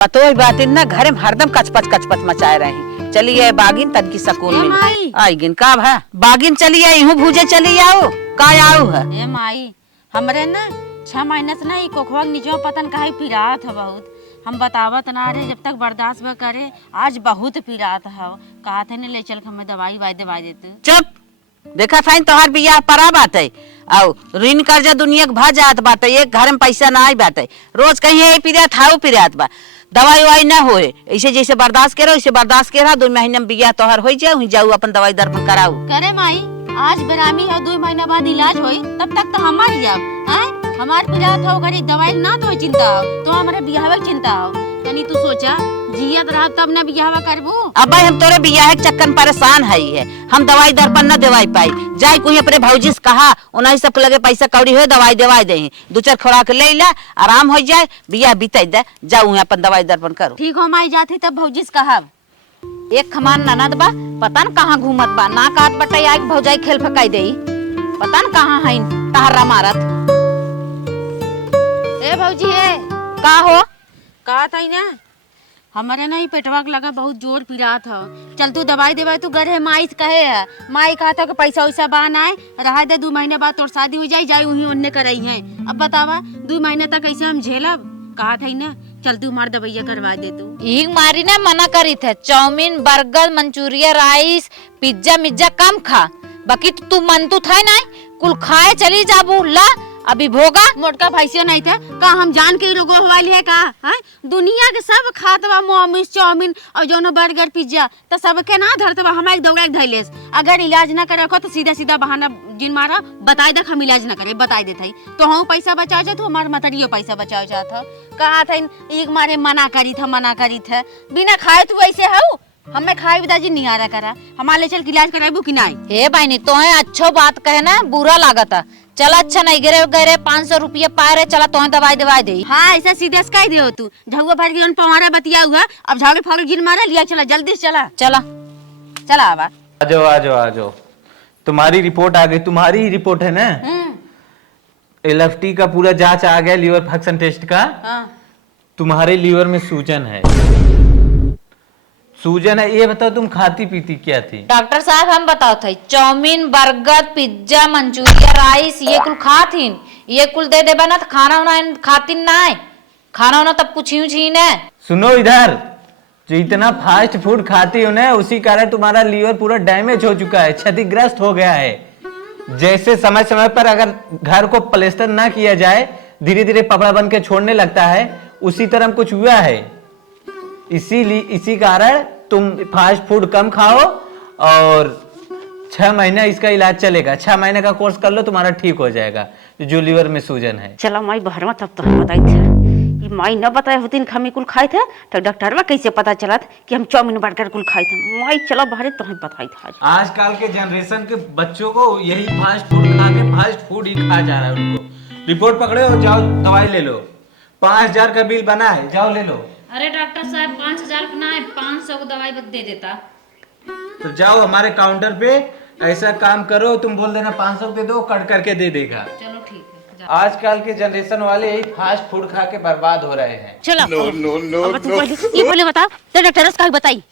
पतो ही बात ना घरे में हरदम कचपच मचाए रही। चलिए बागिन तन की सकून मिल आई गिन का है बागिन चलिए यूं भूजे चली आओ का आओ है ए माई हमरे ना 6 महीने से ना ई कोखवा नीचो पतन काहे पिरात है बहुत। हम बतावत ना रे जब तक बर्दाश्त न करे आज बहुत पिरात है। कहा थे ने ले चल हमें दवाई दे तू। चुप देखा था तोहार बियाह परा बाटे आओ ऋण कर्जा दुनिया के भा जात बाटे एक घर में पैसा ना आई बाटे रोज कहीं यही पिरात हाउ पिरात बा दवाई वाई ना होए ऐसे जैसे बर्दाश्त करो ऐसे बर्दाश्त करा 2 महीने में बियाह तोहार हो जाओ जाऊ अपन दवाई दर्पण कराऊ करे माई आज बेरामी है 2 महीना बाद इलाज होई तब तक तो हम ही जाब हैं हमार पिरात हो गरी दवाई ना तो चिंता हो तो हमारे बियाह की चिंता हो तनी तू सोचा जियत रहा तब ना बियाह करबू। अब हम तोरे बियाह के चक्कर परेशान है हम दवाई दर्पण न देवाई पाई जाए कोई अपने भौजी से कहा उन्हीं सब लगे पैसा कौड़ी हो दवाई देवाई दे 2-4 खुराक ले ला आराम हो जाए बियाह बीत दे जाऊ अपन दवाई दर्पण करो। ठीक हो माई जाती तब भौजी से कहा एक खमान ननद बा पता न कहाँ घूमत बा ना काट बटाई आग भौजाई खेल फकाई देई पता न कहाँ है टहरा मारत। ए भौजी है का हो कहा था ना हमारे ना ही पेटवा के लगा बहुत जोर पिरात है चल तू दवाई देवाई तू गरे माई से कहे है माई कहा था कि पैसा वैसा बान आए रहा दे 2 महीने बाद तोर शादी हो जाए जाए वही उन्ने करई है। अब बतावा 2 महीने तक ऐसे हम झेलब कहा था ना चल तू हमार दवाइया करवा दे तू। ई मारी ना मना करी थे chowmein burger Manchurian rice pizza मिज्जा कम खा बाकी तू मन तू था ना कुल खाए चली जाबू ला अभी भोगा मोटका भैंसिया नहीं थे का हम जान के रोगो हवाली है का है दुनिया के सब खातवा मोमोस चाउमीन और जोनो बर्गर पिज्जा तो सबके ना धरतवा हमरा एक दौड़ा धैलेस अगर इलाज ना करे तो सीधा सीधा बहाना जिन मारा बताई दे हम इलाज ना करे बताई देते तो हम पैसा बचा जा तो हमार मतरियो पैसा बचाओ जाता कहा था एक मारे मना करी था बिना खाए तू ऐसे हो हमें खाए बिदाजी नहीं आ रहा करा हमारे चल इलाज कराबू कि नहीं। हे बहनी तो है अच्छो बात कहे ना बुरा लागता चल अच्छा नहीं गिरे 500 रुपया पाए रहे चला तो दवाई दे। हाँ ऐसा सीधे से कह दे तू झगुआ भर के पवारा बतिया हुआ अब झागे फाड़ गिन मारा लिया चला जल्दी से चला आवा आ जाओ तुम्हारी रिपोर्ट आ गई तुम्हारी ही रिपोर्ट है ना LFT का पूरा जांच आ गया लीवर फंक्शन टेस्ट का। हाँ। तुम्हारे लीवर में सूजन है ये बताओ तुम खाती पीती क्या थी। डॉक्टर साहब हम बताओ थे chowmein burger pizza Manchurian rice ये कुल खातीन ये कुल दे देबा ना तो खाना उना खातीन ना खाना उना तब पूछी छीन है। सुनो इधर जो इतना फास्ट फूड खाती हो ना उसी कारण तुम्हारा लीवर पूरा डैमेज हो चुका है क्षतिग्रस्त हो गया है। जैसे समय समय पर अगर घर को प्लास्टर ना किया जाए धीरे धीरे पपड़ा बन के छोड़ने लगता है उसी तरह कुछ हुआ है। इसी कारण तुम फास्ट फूड कम खाओ और 6 महीना इसका इलाज चलेगा 6 महीने का कोर्स कर लो तुम्हारा ठीक हो जाएगा जो लीवर में सूजन है। चला माई बहर में तब तो हम बताई थे ये माई न बताए होती हमें कुल खाए थे तो डॉक्टर में कैसे पता चला कि हम चाउमीन बर्गर कुल खाए थे माई चला बहरे तो हम बताई था। आजकल के जनरेशन के बच्चों को यही फास्ट फूड खा के फास्ट फूड ही खा जा रहा है उनको। रिपोर्ट पकड़े और जाओ दवाई ले लो 5000 का बिल बना है जाओ ले लो। अरे डॉक्टर साहब 5000 ना 500 को दवाई दे देता तो जाओ हमारे काउंटर पे ऐसा काम करो तुम बोल देना 500 दे दो कट करके दे देगा। चलो ठीक है आजकल के जनरेशन वाले यही फास्ट फूड खा के बर्बाद हो रहे हैं। चलो अब तू ये बोले बता तो डॉक्टर से बताई।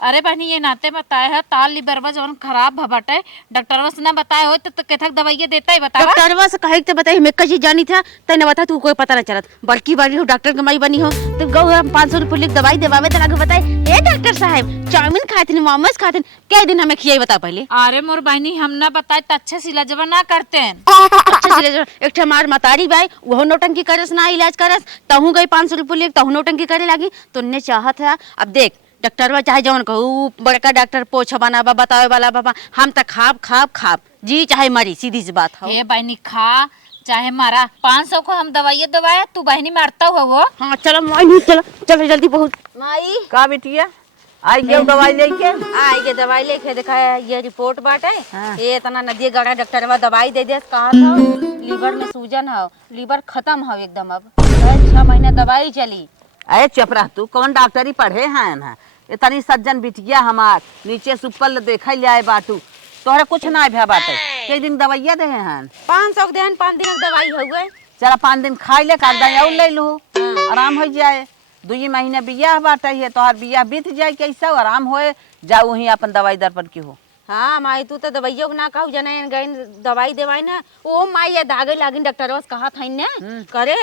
अरे बहनी ये नाते बताए है ताल लिबरवा जवन खराब भबटे डॉक्टरवा से ना बताए हो तो केथक दवाई देता है बता डॉक्टरवा से कहे तो बताई मैं कहीं जानी था तने बता तू कोई पता ना चलत बड़की बारी हो डॉक्टर के माई बनी हो तो गौ हम 500 रुपये लिख दवाई देवावे तो आगे बताए ए डॉक्टर साहब चाउमीन खाते थे मोमोज खाते क्या दिन हमें खियाई बता पहले। अरे मोर बहनी हम ना बताए तो अच्छे से इलाजवा ना करते हैं अच्छा से एक हमार मतारी भाई वो नोटंकी करस ना इलाज करस तहू गई 500 रुपये लिख तहू नोटंकी करे लगी तो ने चाहत है अब देख डॉक्टर चाहे जवन कहू बड़का डॉक्टर पोछा बना बतावे वाला बाबा हम तो खाब जी चाहे मरी सीधी सी बात है। हे बहनी खा चाहे मारा 500 को हम दवाई दवाया तू बहनी मारता हो वो। हाँ चलो माई चलो जल्दी बहुत माई का बिटिया आई के दवाई लेके देखा ये रिपोर्ट बाटे ये इतना नदी गड़ा डॉक्टर दवाई दे दे कहा था लीवर में सूजन है लीवर खत्म है एकदम अब 6 महीने दवाई चली। अरे चुप रह तू कौन डॉक्टरी पढ़े हैं ना इतनी सज्जन बिटिया हमार नीचे सुपल देखे जाए बाटू तोहरे कुछ ना भ्या बाटे कई दिन दवाइया दे हैं 500 देहन 5 दिन दवाई हो गए चला 5 दिन खाई ले कर दे और ले लो आराम हो जाए दुई महीने बियाह बाटे है, तोहार बियाह बीत जाए कैसा आराम होए, जाऊ ही अपन दवाई दर्पण की हो। हाँ माई तू तो दवाइयों ना कहू जना गई दवाई देवाई ना ओ माई या दागे लागिन डॉक्टर बस कहा था ना करे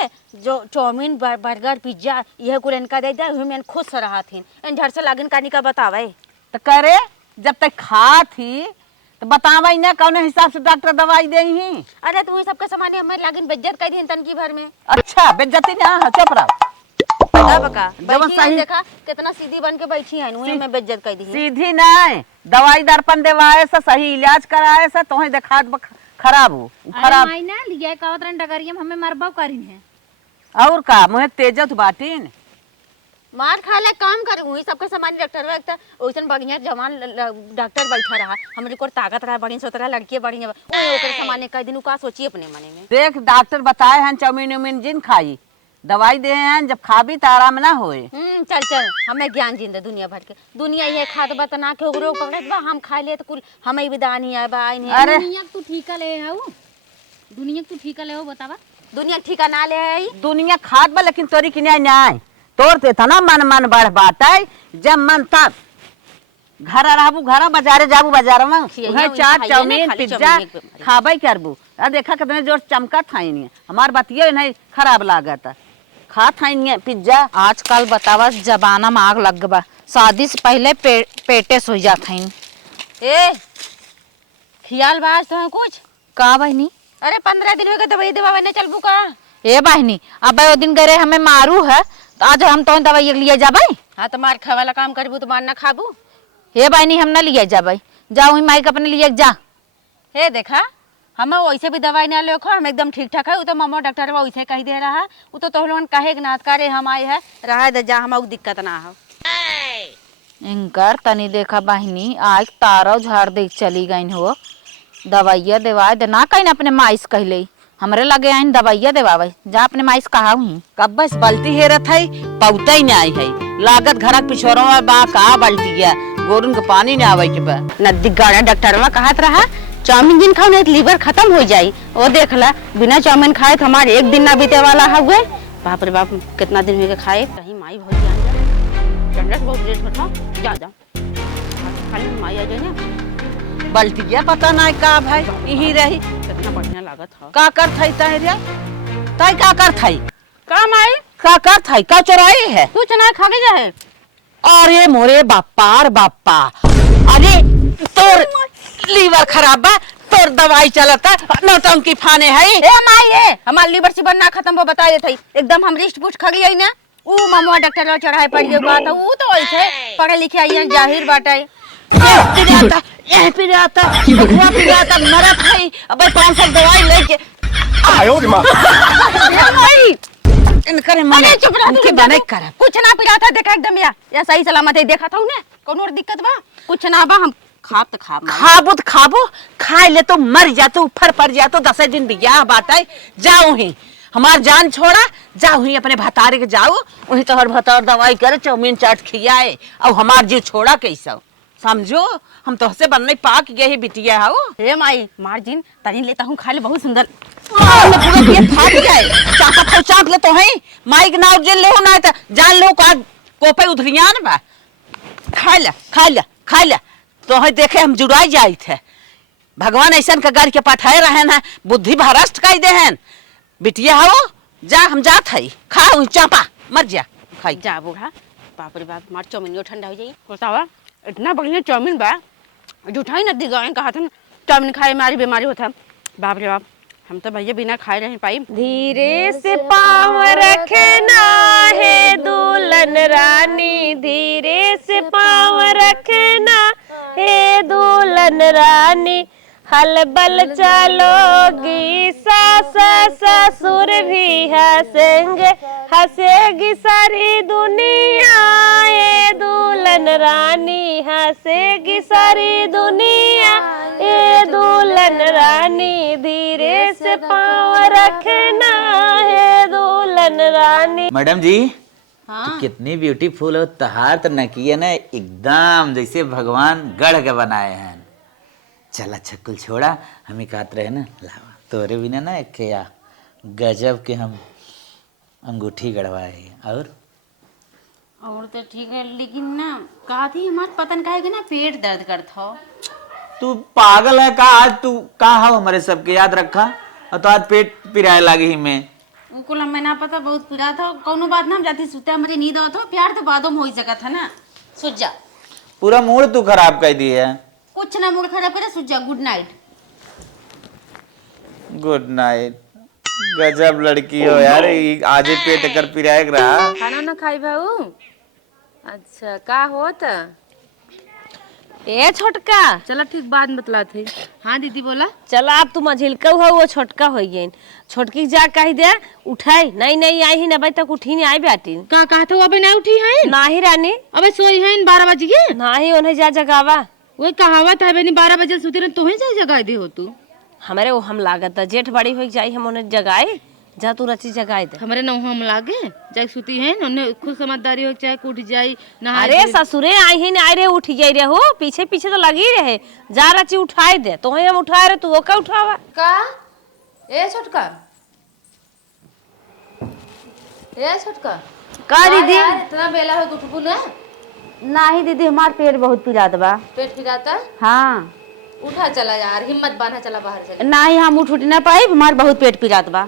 जो चाउमीन बर्गर पिज्जा यह कुल इनका दे दे मैं खुश रहा थी इन झट से लागिन कानी का बतावे तो करे जब तक खा थी तो बतावा ना कौन हिसाब से डॉक्टर दवाई दे ही। अरे तू सबके सामान हमारे लागिन बेइज्जत कर दी तन की भर में। अच्छा बेइज्जती ना चुप रहो। बका जब बैठी सही- है, देखा कितना सीधी बन के बैठी है उन्हें मैं बेइज्जत कर दी। सीधी नहीं, दवाई दर्पण देवाए से सही इलाज कराए से तोहे देखा खराब हो खराब माई ना लिया कावतरन डगरियम हमें मरबा करिन है और का मुहे तेजत बाटीन मार खा ले काम कर हुई सबके सामान डॉक्टर एक ओइसन बढ़िया जवान डॉक्टर बैठा रहा हमरे को ताकत रहा बड़ी सोतरा लड़की बढ़िया ओए ओकर सामान कई दिन का सोची अपने मने में। देख डॉक्टर बताए हैं चाउमीन उमीन जिन खाई दवाई दे हैं, जब खाबी तो आराम ना होए। चल चल हमें ज्ञान जिंदे दुनिया भर के दुनिया ये खाद बतना के ओकरो पकड़त बा हम खा ले तो कुल हमें विदान ही आए बा आई नहीं। अरे दुनिया तू ठीका ले हाउ दुनिया तू ठीका ले हो बतावा दुनिया ठीका ना ले आई दुनिया खाद बा लेकिन तोरी किने नहीं तोर ते तना मन बढ़ बाटे जब मन तब घर रहबू घर बाजारे जाबू बाजार में खियैया उहे उइया चाट खाइए चाउमीन ना, खाली पिज्जा चाउमीन एक बीमारी। खाबे करबू आ देखा कितने जोर चमका थाई नहीं हमार बतिये नहीं खराब लागत खा थाई नहीं पिज्जा। आजकल बतावा जमाना में आग लग बा शादी से पहले पेटे सोई जात हईन। ए खियाल बाज तो है कुछ का बहनी अरे 15 दिन हो गए दवाई दवा ने चलबू का। ए बहनी अब वो दिन गरे हमें मारू है तो आज हम तो दवाई लिए जाबे। हाँ तो मार खा वाला काम करबू तो मार ना खाबू। हे बहनी हम ना लिए जाबे जाओ ही माई के अपने लिए जा। हे देखा हम वैसे भी दवाई ना लेखो हम एकदम ठीक ठाक है वो तो मामा डॉक्टर वैसे कह दे रहा वो तो तोहलोन कहे कि नाथ करे हम आए है रहा दे जा हम दिक्कत ना हो। इनकर तनी देखा बहनी आज तारो झाड़ देख चली गई हो दवाइया देवा दे ना कहीं अपने माइस कहले हमरे लगे आइन दवाइया देवावे जा अपने माइस कहा हुई कब बस बल्टी हेरत है पौता ही नहीं आई है लागत घर पिछोरों में बा का बल्टी गया गोरुन के पानी नहीं आवे के बा नदी गाड़ा डॉक्टर में कहत रहा चाउमीन जिन खाओ नहीं तो लीवर खत्म हो जाई वो देख ला बिना चाउमीन खाए तो हमारे एक दिन ना बीते वाला हुए। बाप रे बाप कितना दिन हो गए खाए कहीं माई भौजी आ जाए ठंडा बहुत लेट होता जा जा खाली माई आ जाए ना बल्टी गया पता नहीं का भाई यही रही कितना बढ़िया लागत है का कर थाई तय रे तय का कर थाई का माई का कर थाई का चोराई है तू चना खा के जाए। अरे मोरे बापार बापा अरे तोर लीवर खराब बा तोर दवाई चलता नौटंकी फाने है ए माई ए हमार लीवर सीवर ना खत्म हो बता देत हई एकदम हम रिस्ट पुस्ट खा गई ना ऊ ममुआ डॉक्टर चढ़ाई पड़ गई बात ऊ तो ऐसे पढ़े लिखे आई जाहिर बात है यही पे आता हुआ पे आता मरत है अब 500 दवाई लेके आयो रे माँ इनकर मन अरे चुप रह उनके बने कर कुछ ना पिला था देखा एकदम या सही सलामत है देखा था उन्हें कोनो और दिक्कत बा कुछ ना बा हम खाब तो खाबो खाए ले तो मर जा तो ऊपर पड़ जा तो 10 दिन बियाह बात है जाओ ही हमार जान छोड़ा जाओ ही अपने भतारे के जाओ वही तो हर भतार दवाई करे चाउमीन चाट खियाए और हमार जीव छोड़ा कैसा समझो हम तो से बनने पाक गए ही बिटिया हो। हे माई मार्जिन तनी लेता हूँ खा ले बहुत सुंदर पूरा ये फाट जाए चाका तो चाक ले तो है माइक नाव जेल ले हो ना तो जान लो का कोपे उधरियान बा खा ले तो है देखे हम जुड़ाई जाई थे भगवान ऐसन का गाड़ी के पठाए रहे ना बुद्धि भ्रष्ट कह दे हैं बिटिया हो जा हम जात है खाओ चापा मर जा खाई जा बूढ़ा बाप रे बाप मार चाउमीन ठंडा हो जाई बतावा इतना बढ़िया चाउमीन बा झूठाई न दी गए कहा था चाउमीन खाए मारी बीमारी होता बाप रे बाप हम तो भैया बिना खाए रह पाई। धीरे से पाँव रखना है दुल्हन रानी धीरे से पाँव रखना है दुल्हन रानी हलबल चलोगी सास ससुर भी हंसेंगे हंसेगी सारी दुनिया ये दुल्हन रानी हंसेगी सारी दुनिया ये दुल्हन रानी धीरे से पाँव रखना है दुल्हन रानी। मैडम जी तो कितनी ब्यूटीफुल हो तहार तो नकिया ना एकदम जैसे भगवान गढ़ के बनाए हैं। चल अच्छा कुल छोड़ा हम कहते रहे ना लावा तोरे बिना ना क्या गजब के हम अंगूठी गड़वाए और और तो ठीक है, लेकिन ना कहा थी हमारे पतन का है कि ना पेट दर्द करता हो। तू पागल है का? आज तू कहा हो हमारे सबके याद रखा और तो आज पेट पिराए लगी ही में। उकुल हमें ना पता बहुत पीड़ा था, कोनो बात ना हम जाती सुते मुझे नींद आता प्यार तो बादों में हो ही सका था ना। सुत जा। पूरा मूड तू खराब कर दी है। कुछ ना मूड खराब करे, सुत जा। Good night. Good night. गजब लड़की हो यार, आज ही पेट कर पिराए रहा। खाना ना खाई भाऊ। अच्छा का होत ए छोटका? चला ठीक बात बतला थे। हाँ दीदी बोला। चला अब तू मझिलका हो, वो छोटका हो गई। छोटकी जा कही दे उठाई नहीं आई ही ना भाई तक उठी नहीं आई बेटी। का कहा था वो अभी नहीं उठी है? नाही रानी अबे सोई है 12 बज गए। नाही उन्हें जा जगावा। वही कहावत है बेनी 12 बजे सुती रह, तोहे जा जगा दे हो तू। हमारे वो हम लागत जेठ बड़ी हो जाई, हम उन्हें जगाए जा तू रची जगाए दे। हमारे नौ हम लागे जाए सुती है उन्हें खुद समझदारी हो चाहे उठ जाई नहा। अरे ससुरे आई ही नहीं रे, उठ गई रे हो, पीछे पीछे तो लगी रहे। जा रची उठाए दे, तो हम उठाए रे तू वो का उठावा का ए छोटका ए छोटका का दीदी? इतना बेला हो उठबू ना? नहीं दीदी, हमार पेट बहुत पिरात बा। पेट पिराता? हाँ। उठा चला यार, हिम्मत बांधा, चला बाहर चला। नहीं हम उठ ना पाए, हमार बहुत पेट पिरात बा।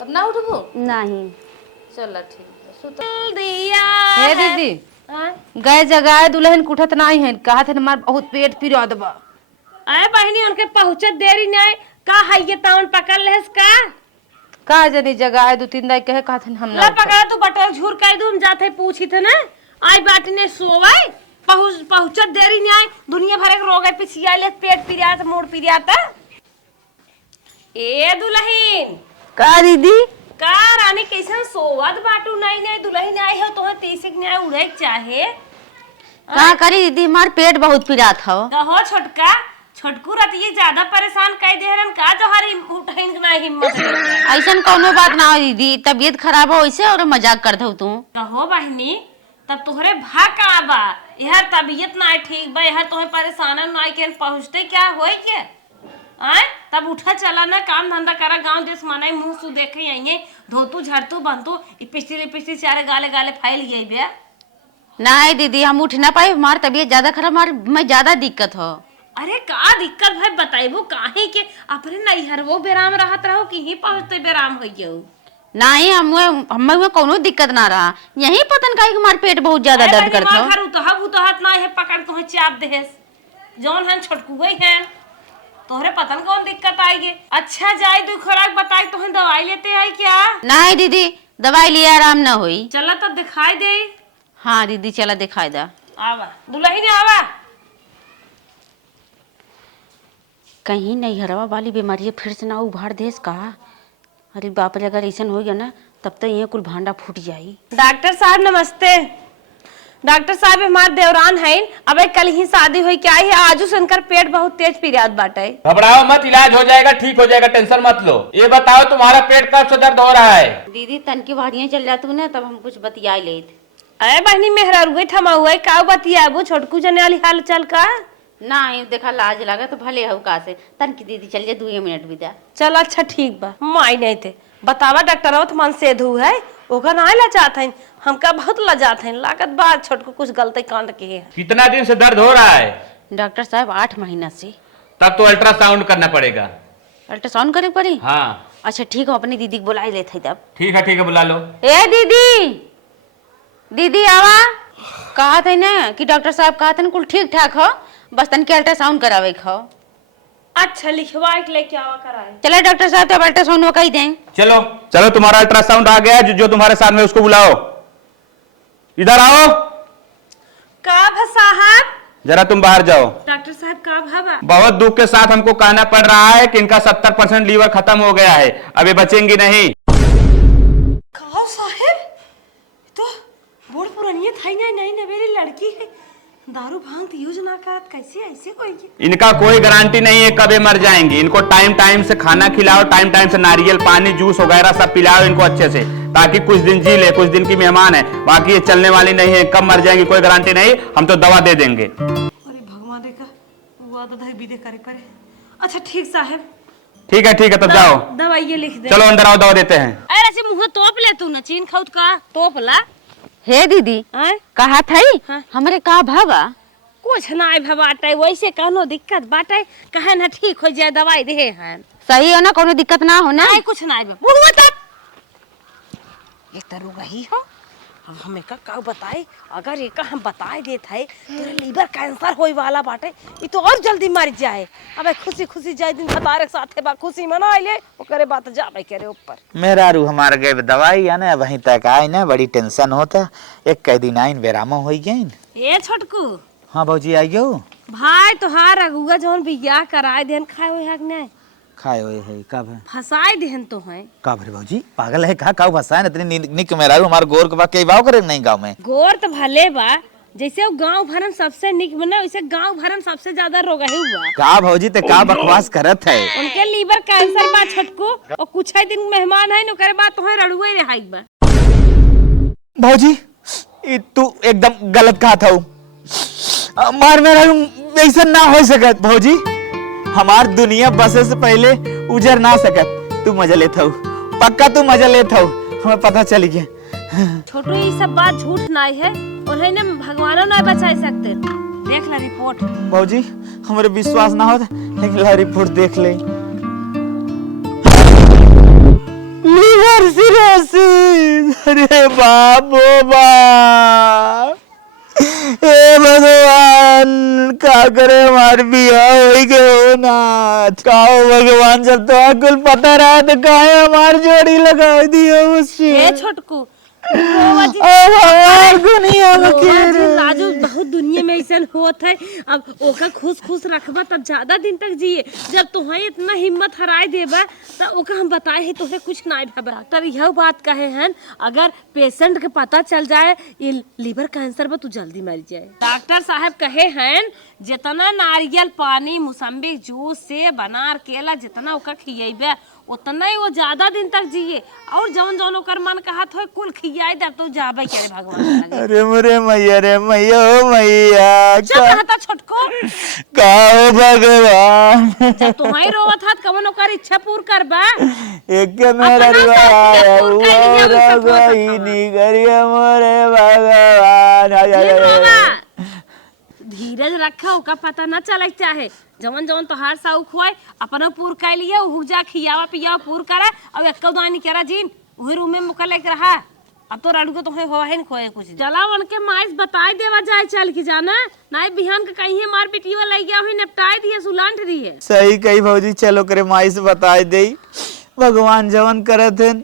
तब ना उठबू? नहीं। चला ठीक है। सुतल दिया हे दीदी गए जगह दुल्हन कुठत नहीं है, कहा थे हमार बहुत पेट पिरात बा। अरे बहनी उनके पहुंचत देरी नहीं का है ये तावन पकड़ लेस का जनी जगह है 2-3 दाई कहे कहा थे हम ला पकड़ा तू बटोर झूर कह दूं हम जाते पूछी थे ना आई बाटी ने सोवाई पहुंचत देरी नहीं आई दुनिया भर के रोग है पिछिया ले पेट पिरियात मूड पिरियात। ए दुल्हन का दीदी? का रानी कैसन सोवत बाटू नहीं दुल्हन आई है तो तीसिक नहीं उड़े चाहे का करी दीदी, हमार पेट बहुत पिरात हो। कहो छोटका छोटकू रतिये ज्यादा परेशान कर दे हरन का जो हरी उठैन ना हिम्मत ऐसा कोनो बात ना हो दीदी, तबीयत खराब हो ऐसे और मजाक कर दो तू। कहो बहनी तब तोहरे भाग का बा यह तबीयत ना ठीक बा यह तोहे परेशान ना के पहुंचते क्या होई के आए तब उठा चला ना काम धंधा करा गांव देश मनाई मुंह सु देखे आइए धोतू झड़तू बनतू पिछली चारे गाले गाले फैल गई बे। नहीं दीदी हम उठ ना पाए, हमार तबीयत ज्यादा खराब, में ज्यादा दिक्कत हो। अरे का दिक्कत भाई बताइबो काहे के अपने नैहर वो बेराम रहत रहो कि ही पहुंचते बेराम हो गयो। नहीं हमें कोनो दिक्कत ना रहा, यही पतन का हमार पेट बहुत ज्यादा दर्द करता हो। घर तो हाथ ना है पकड़ तो चाप देस जौन है छोटकू गई है तोहरे पतन कौन दिक्कत आएगी। अच्छा जाए तू खुराक बताई तो दवाई लेते है क्या? नहीं दीदी दवाई लिए आराम ना हुई। चला तो दिखाई दे। हाँ दीदी चला दिखाई दा। आवा दुल्हन आवा। कहीं नहीं हरवा वाली बीमारी फिर से ना उभार देस का। अरे बाप रे, अगर ऐसा हो गया ना तब तो ये कुल भांडा फूट जाई। डॉक्टर साहब नमस्ते। डॉक्टर साहब हमारे देवरान है, अब कल ही शादी हुई क्या है, आजू से उनका पेट बहुत तेज पिरियात बाटे। घबराओ मत, इलाज हो जाएगा, ठीक हो जाएगा, टेंशन मत लो। ये बताओ तुम्हारा पेट कब से दर्द हो रहा है? दीदी तन की भाड़ियाँ चल जातू ना तब हम कुछ बतिया ले। अरे बहनी मेहरा रुए थमा हुआ का बतियाबू छोटकू जने वाली हाल चल का नहीं देखा लाज लगा तो भले हो का से तन की दीदी चल जा 2 मिनट भी दा। चल अच्छा ठीक बा माई नहीं थे बतावा डॉक्टर तो मन से धू है ओका ना लजात है हमका बहुत लजात है लागत बात छोटकू कुछ गलती कांड के है। कितना दिन से दर्द हो रहा है? डॉक्टर साहब 8 महीना से। तब तो अल्ट्रासाउंड करना पड़ेगा। अल्ट्रासाउंड करे पड़ी? हाँ अच्छा ठीक है, अपनी दीदी को बुला ही लेते तब। ठीक है बुला लो। ए दीदी, दीदी आवा। कहा थे ना कि डॉक्टर साहब कहा थे ना कुल ठीक ठाक हो, बस तन के अल्ट्रासाउंड करावे खो। अच्छा लिखवा के लेके आवा कराए। चलो डॉक्टर साहब तब अल्ट्रासाउंड वो कही दें। चलो चलो तुम्हारा अल्ट्रासाउंड आ गया, जो तुम्हारे साथ में उसको बुलाओ, इधर आओ। का साहब जरा तुम बाहर जाओ। डॉक्टर साहब का भाबा बहुत दुख के साथ हमको कहना पड़ रहा है कि इनका 70% लीवर खत्म हो गया है, अब ये बचेंगी नहीं। का साहब तो बड़ पुरानी थाई नहीं नवेली लड़की है, दारू भांग यूज ना करत कैसे ऐसे कोई के? इनका कोई गारंटी नहीं है कब ये मर जाएंगी। इनको टाइम टाइम से खाना खिलाओ, टाइम टाइम से नारियल पानी जूस वगैरह सब पिलाओ इनको अच्छे से, ताकि कुछ दिन जी ले, कुछ दिन की मेहमान है, बाकी ये चलने वाली नहीं है। कब मर जाएंगी कोई गारंटी नहीं, हम तो दवा दे देंगे। अरे भगवान देखा वो तो धाई बीदे करे पड़े। अच्छा ठीक साहब ठीक है तब जाओ, दवाई लिख दे। चलो अंदर आओ, दवा देते हैं। अरे ऐसे मुंह तोप ले तू न चीन खाउत का तोप ला। हे दीदी आय कहा थई हाँ। हमरे का भावा कुछ ना भबाटे वैसे कहनो दिक्कत बाटे कहे ना ठीक हो जाए दवाई दे हैं सही हो ना कोनो दिक्कत ना हो ना नहीं कुछ ना बुढ़वा तब ये तरु रही हो हम हमें का बताए अगर ये का हम बताए देत है तेरे लीवर कैंसर होई वाला बाटे ये तो और जल्दी मर जाए अबे खुशी खुशी जाए दिन भतारे साथे बा खुशी मना ले ओकरे बात जाबे करे ऊपर मेरा रू हमार गए दवाई है ना वहीं तक आए ना बड़ी टेंशन होता एक कई दिन आइन बेरामा हो गई। ए छोटकू हाँ भौजी आइयो भाई तोहार अगुआ जौन बियाह कराए देन खाए होय हक नहीं खाए हुए है कब है फसाए देहन तो है कब रे भौजी पागल है का भसा है इतनी निक मेरा रू हमार गोर के बा कई बाव करे नहीं गांव में गोर तो भले बा जैसे वो गांव भरन सबसे निक बना वैसे गांव भरन सबसे ज्यादा रोग है हुआ का भौजी ते का बकवास करत है उनके लीवर कैंसर बा छटको और कुछ ही दिन मेहमान है नो करे बात तोहे रड़ुए रहाई बा भौजी ये तू एकदम गलत कहा था मार मेरा ऐसा ना हो सकत भौजी हमार दुनिया बसे से पहले उजर ना सकत तू मजा लेता हूँ पक्का तू मजा लेता हूँ हमें पता चल गया छोटू ये सब बात झूठ नहीं है उन्हें ना भगवानों नहीं बचा सकते देख ला रिपोर्ट भौजी हमारे विश्वास ना हो लेकिन ला रिपोर्ट देख ले लीवर सिरोसिस अरे बाप ओ बाप हे भगवान का करे हमार बिया होई के हो ना काओ भगवान जब तो कुल पता रहा तो काहे हमार जोड़ी लगा दिया उससे ए छोटकू दुनिया में लाजू बहुत दुनिया में ऐसा होत है अब ओका खुश खुश रखबा तब ज्यादा दिन तक जिए जब तुम्हें इतना हिम्मत हराए देबा तो ओका हम बताए ही तोहे कुछ नहीं भबा डॉक्टर यह बात कहे हैं अगर पेशेंट के पता चल जाए ये लीवर कैंसर बा तू जल्दी मर जाए डॉक्टर साहब कहे हैं जितना नारियल पानी मौसम्बी जूस से बनार केला जितना ओका खिएबे उतना ही वो ज्यादा दिन तक जिए और जौन जौन ओकर मन कहत हो कुल खियाई दे तो जाबे करे भगवान अरे मुरे मैया रे मैया ओ मैया क्या कहता छोटको काओ भगवान जब तुम्हारी रोवत हाथ कवन ओकर इच्छा पूर्ण करबा एक मेरा नहीं करिए मोरे भगवान धीरज रखा ओका पता न चले चाहे जवन जवन तोहार साउख होए अपनो पूर कर लिए उ जा खियावा पियावा पूर करे अब एक दानी करा जीन वही रूम में मुका लेके रहा अब तो राडू को तोहे होवा है न खोए कुछ जला उनके माइस बताए देवा जाए चल के जाना नाई बिहान के कहीं मार पिटियो लग गया हुई निपटाए दिए सुलांट दिए सही कही भौजी चलो करे माइस बताए दे भगवान जवन करत हैं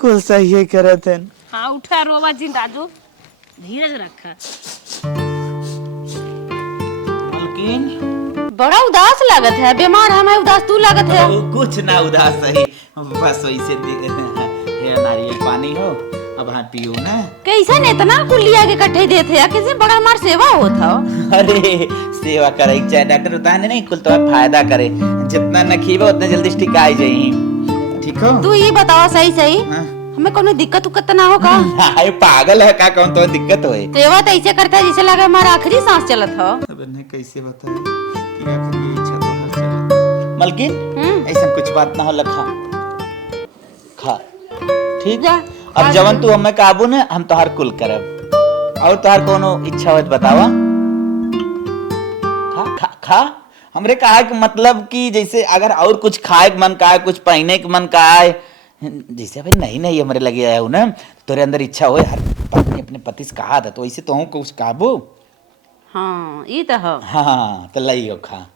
कुल सही करत हैं हां उठा रोवा जीन राजू धीरज रखा बड़ा उदास लागत है बीमार है मैं उदास तू लागत है कुछ ना उदास सही बस वैसे नारियल पानी हो अब हाँ पियो ना कैसा ने इतना कुल लिया के कट्ठे देते हैं किसी बड़ा हमार सेवा होता हो अरे सेवा करे चाहे डॉक्टर बताने नहीं कुल तो फायदा करे जितना न खीबे उतना जल्दी ठीक आ जाई ठीक हो तू ये बताओ सही सही हमें कोनो दिक्कत उक्कत ना होगा अरे पागल है का कौन तो दिक्कत होए सेवा तो ऐसे करता है जैसे लगा हमारा आखिरी सांस चलत हो अब ने कैसे बताए कि आखिर ये इच्छा तो हर चला मलकिन ऐसा कुछ बात ना हो लखा खा ठीक जा अब जवन तू हमें काबू न हम तोहार कुल करब और तोहार कोनो इच्छा हो बतावा खा खा खा हमरे कहा कि मतलब कि जैसे अगर और कुछ खाए के मन का है कुछ पहने के मन का है जैसे भाई नहीं नहीं हमारे लगे आया हूँ ना तोरे अंदर इच्छा हो हर पत्नी अपने पति से कहा था तो वैसे तो हूँ कुछ काबू हाँ ये तो हो हाँ तो लई हो खा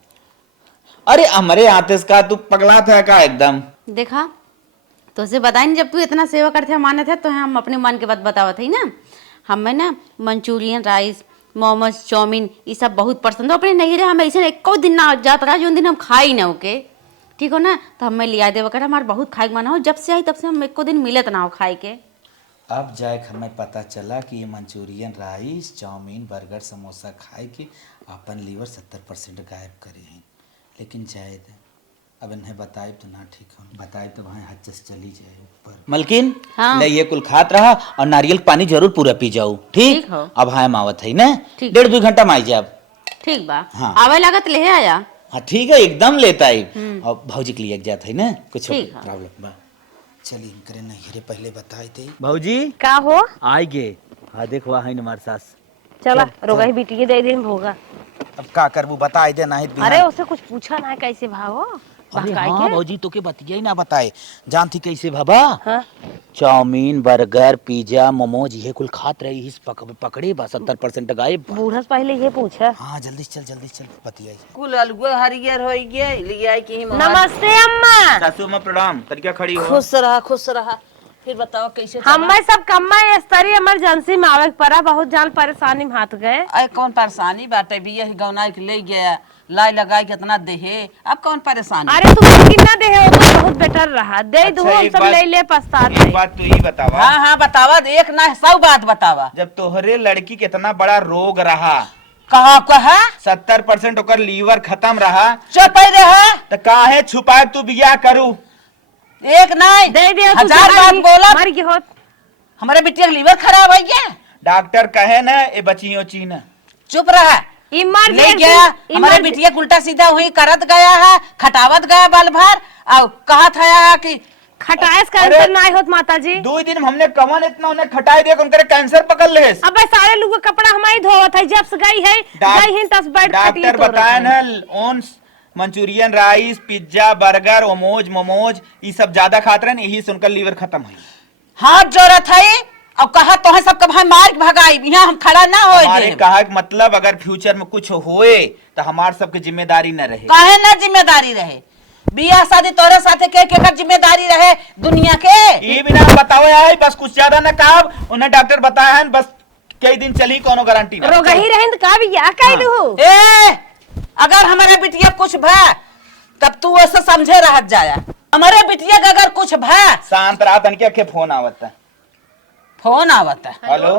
अरे हमारे आते का तू पगला था का एकदम देखा तो से बताई नहीं जब तू इतना सेवा करते माने थे तो हम अपने मन के बात बतावत है ना हमें ना मंचूरियन राइस मोमोज चाउमीन ये सब बहुत पसंद हो अपने नहीं रहे हम ऐसे एको दिन ना जाता रहा जो दिन हम खाई ना ओके ठीक हो ना तो हमें लिया देवा कर हमारे बहुत खाए मन हो जब से आई तब से हम एको दिन मिलत ना हो खाए के अब जाए हमें पता चला कि ये Manchurian rice chowmein burger samosa खाए के अपन लीवर 70% गायब करे हैं लेकिन जाए अब इन्हें बताए तो ना ठीक हो बताए तो वहाँ हद से चली जाए ऊपर मलकिन हाँ। ले ये कुल खात रहा और नारियल पानी जरूर पूरा पी जाओ ठीक हो। अब हाँ मावत है ना ठीक। 1.5-2 घंटा में आई जाए ठीक बा हाँ। आवे लागत ले आया हाँ ठीक है एकदम लेता है और भौजी के लिए जाता है ना कुछ ठीक है। प्रॉब्लम बा चलिए करे नहीं अरे पहले बताए थे भौजी का हो आएंगे हाँ देख वहाँ है हमारे सास। चला रोगा ही बिटिया दे दे भोगा। अब का करबू बताई दे नहीं तो अरे उससे कुछ पूछा ना कैसे भाव अरे हाँ भौजी तो के बतिया ही ना बताए जानती कैसे बाबा। हाँ? चाउमीन बर्गर पिज्जा मोमोज ये कुल खात रही इस पकड़े बा 70% गायब। बूढ़ा से पहले ये पूछा। हाँ जल्दी चल बतिया। कुल अलगुआ हरियर हो गया लिया की नमस्ते अम्मा। सासू माँ प्रणाम। तरीका खड़ी हो। खुश रहा। फिर बताओ कैसे हमें सब कम्मा स्तरी इमरजेंसी में आवे पड़ा बहुत जान परेशानी में हाथ गए। अरे कौन परेशानी बाटे बिया गौना के ले गया लाई लगाई कितना देहे अब कौन परेशानी। अरे तू कितना दे हो तो बहुत बेटर रहा दे दो हम सब ले ले पछताते। एक बात तो ही बतावा। हाँ बतावा एक ना 100 बात बतावा। जब तोहरे लड़की के इतना बड़ा रोग रहा कहा 70% ओकर लीवर खत्म रहा चुप ही रहा तो काहे छुपाए तू बियाह करू। एक नहीं दे दे 1000 बात बोला मर के होत। हमारे बिटिया का लीवर खराब हो गया। डॉक्टर कहे न ए बचियो चीन। चुप रहा ले गया हमारे बिटिया उल्टा सीधा हुई करत गया है खटावत गया बाल भर और कहा था कि खटाइस कैंसर ना होत माता जी। 2 दिन में हमने कवन इतना उन्हें खटाई दिया उनके कैंसर पकड़ ले। अब सारे लोग का कपड़ा हमारी धोवत है जब से गई है गई है 10 बेड डॉक्टर बताया न on Manchurian rice pizza burger momos ये सब ज्यादा खाते रहे यही से उनका लीवर खत्म है। हाथ जोड़त है और कहा तो है सबका भाई मार के भगाई यहाँ हम खड़ा ना हो हमारे कहा कि मतलब अगर फ्यूचर में कुछ होए तो हमारे सबकी जिम्मेदारी न रहे। काहे ना जिम्मेदारी रहे बियाह शादी तोरे साथे के जिम्मेदारी रहे दुनिया के। ये बिना बताओ यार बस कुछ ज्यादा न कहा उन्हें डॉक्टर बताया है बस कई दिन चली कोनो गारंटी ना। रोगा ही रहें तो का भी या कह दू। ए अगर हमारे बिटिया कुछ भा तब तू ऐसा समझे रह जाया हमारे बिटिया का अगर कुछ भा शांत रहा तन के फोन आवता फोन आवता। हेलो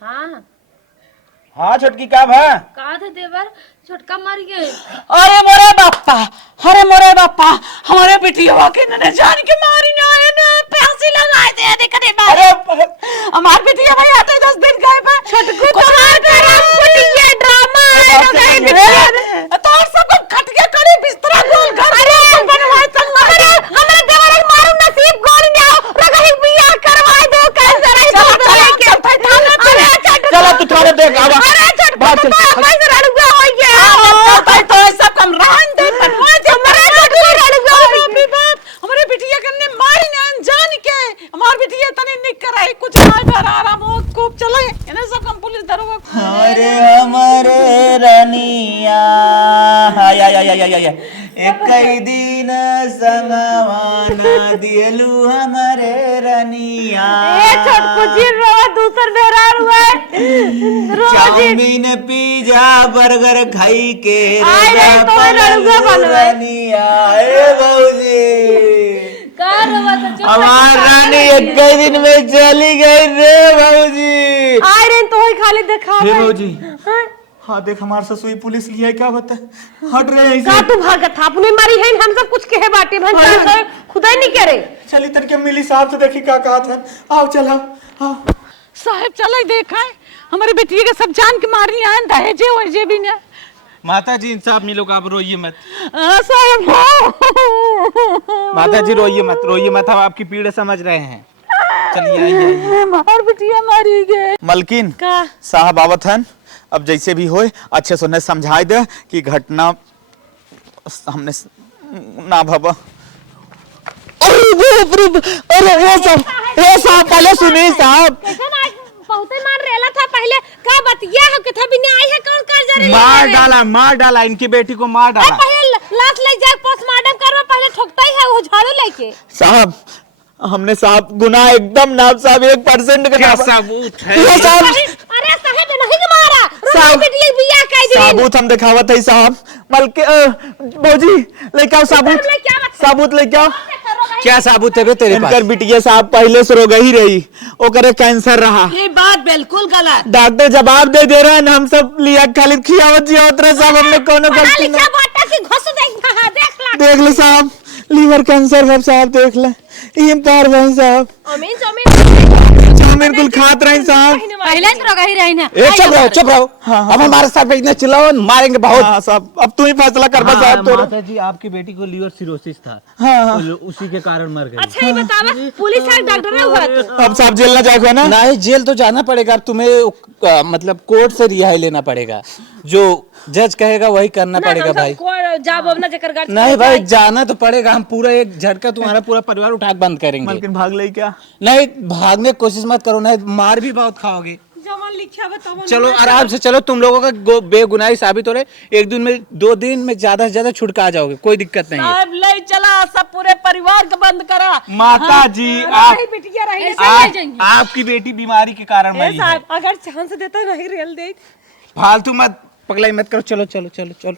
हाँ हाँ छोटकी का भा कहा था देवर छोटका मर गए। अरे मोरे बापा हमारे बिटिया के न जान के मारी ना आए ना पैसे लगाए दे देखने मारे हमारे बिटिया भाई आते 10 दिन गए पे छोटकू तुम्हार करम कुटिया ड्रामा है तो गई बिटिया तो और सब खटिया कड़ी बिस्तरा गोल घर अरे बनवाए चल हमारे देवर मारू नसीब गोल ने आओ रोगा ही बियाह करवाए दो कैंसर है चलो तू थोड़े देख आवा बात चल कैसे रड़ुआ हो गया तो सब कम रहन दे बनवा दे हमारे बिटिया करने मारी ना जान के हमार बिटिया तने निक कराई कुछ ना घर आराम हो खूब चले इन्हें सब कम पुलिस दरोगा। अरे हमारे रनिया या एक दिन संगवाना दिलू हमारे रनिया ए छोटकू जी रोवा दूसर बेरार हुआ चाउमीन पिज्जा बर्गर खाई के आए रे तो रड़ुआ बनवे रनिया ए भौजी का रोवा तो हमार रानी एक दिन में चली गई रे भौजी। आए रे तो ही खाली देखा हे भौजी हाँ देख हमारे ससुई पुलिस लिया क्या होता है हट रहे हैं का तू भागत था अपनी मारी है हम सब कुछ कहे बाटे भंसा खुदा नहीं करे। चली तन के मिली साहब से देखी क्या कहा था आओ चला हाँ साहब चले देखा है हमारे बेटिया के सब जान के मारनी आए दहेजे वहेजे भी ना। माता जी इंसाफ मिलो आप रोइए मत साहब माता जी रोइए मत हम आपकी पीड़ा समझ रहे हैं। चलिए आइए हमार बिटिया मारी गए। मलकिन का साहब आवत हन अब जैसे भी होए अच्छे से उन्हें समझाई दे कि घटना हमने ना भाबा। अरे ये साहब पहले सुनिए साहब बहुते मार रेला था पहले का बतिया है कि था बिना आई है कौन कर जा रही मार डाला इनकी बेटी को मार डाला। पहले लाश ले जाके पोस्टमार्टम करवा पहले ठोकता ही है वो झाड़ू लेके। साहब हमने साहब गुनाह एकदम नाप साहब 1% का सबूत है अरे साहब नहीं मारा रोटी बेटी बियाह कर दी सबूत हम दिखावत है साहब बल्कि भौजी लेके आओ सबूत लेके आओ। क्या सबूत है बे तेरे पास? इनकर बिटिया साहब पहले से रोग ही रही ओकरे कैंसर रहा। ये बात बिल्कुल गलत। डॉक्टर जवाब दे दे रहे हैं हम सब लिया खाली खियावत जियावत रहे साहब हमने कोनो गलती नहीं। देख ले साहब लीवर कैंसर साहब देख ले ये पार भाई साहब बिल्कुल खात रही साहब। पहले तो रगा ही रही ना। ए चुप रहो चुप रहो। अब हमारे साथ इतना चिल्लाओ मारेंगे बहुत। हाँ साहब, अब तू ही फैसला कर बा साहब। तो माता जी आपकी बेटी को लीवर सिरोसिस था, उसी के कारण मर गई। अच्छा ये बतावा पुलिस है डॉक्टर ने हुआ तो अब साहब जेल ना जाएगा ना? नहीं जेल तो जाना पड़ेगा। अब तुम्हें मतलब कोर्ट से रिहाई लेना पड़ेगा, जो जज कहेगा वही करना पड़ेगा भाई। जाब अब ना जकर गाड़ी नहीं भाई जाना तो पड़ेगा। हम पूरा एक झटका तुम्हारा पूरा परिवार उठा के बंद करेंगे। मालकिन भाग ले क्या? नहीं भागने की कोशिश मत करो, नहीं मार भी बहुत खाओगे। जवान लिखा बताओ। चलो आराम से चलो, तुम लोगों का बेगुनाही साबित हो रहे। एक दिन में 2 दिन में ज्यादा से ज्यादा छुटका आ जाओगे, कोई दिक्कत नहीं है। साहब ले चला सब पूरे परिवार को बंद करा। माता जी बिटिया रही आपकी बेटी बीमारी के कारण मरी है। साहब अगर चांस देता नहीं रेल दे। फालतू मत पगलाई मत करो। चलो चलो चलो चलो।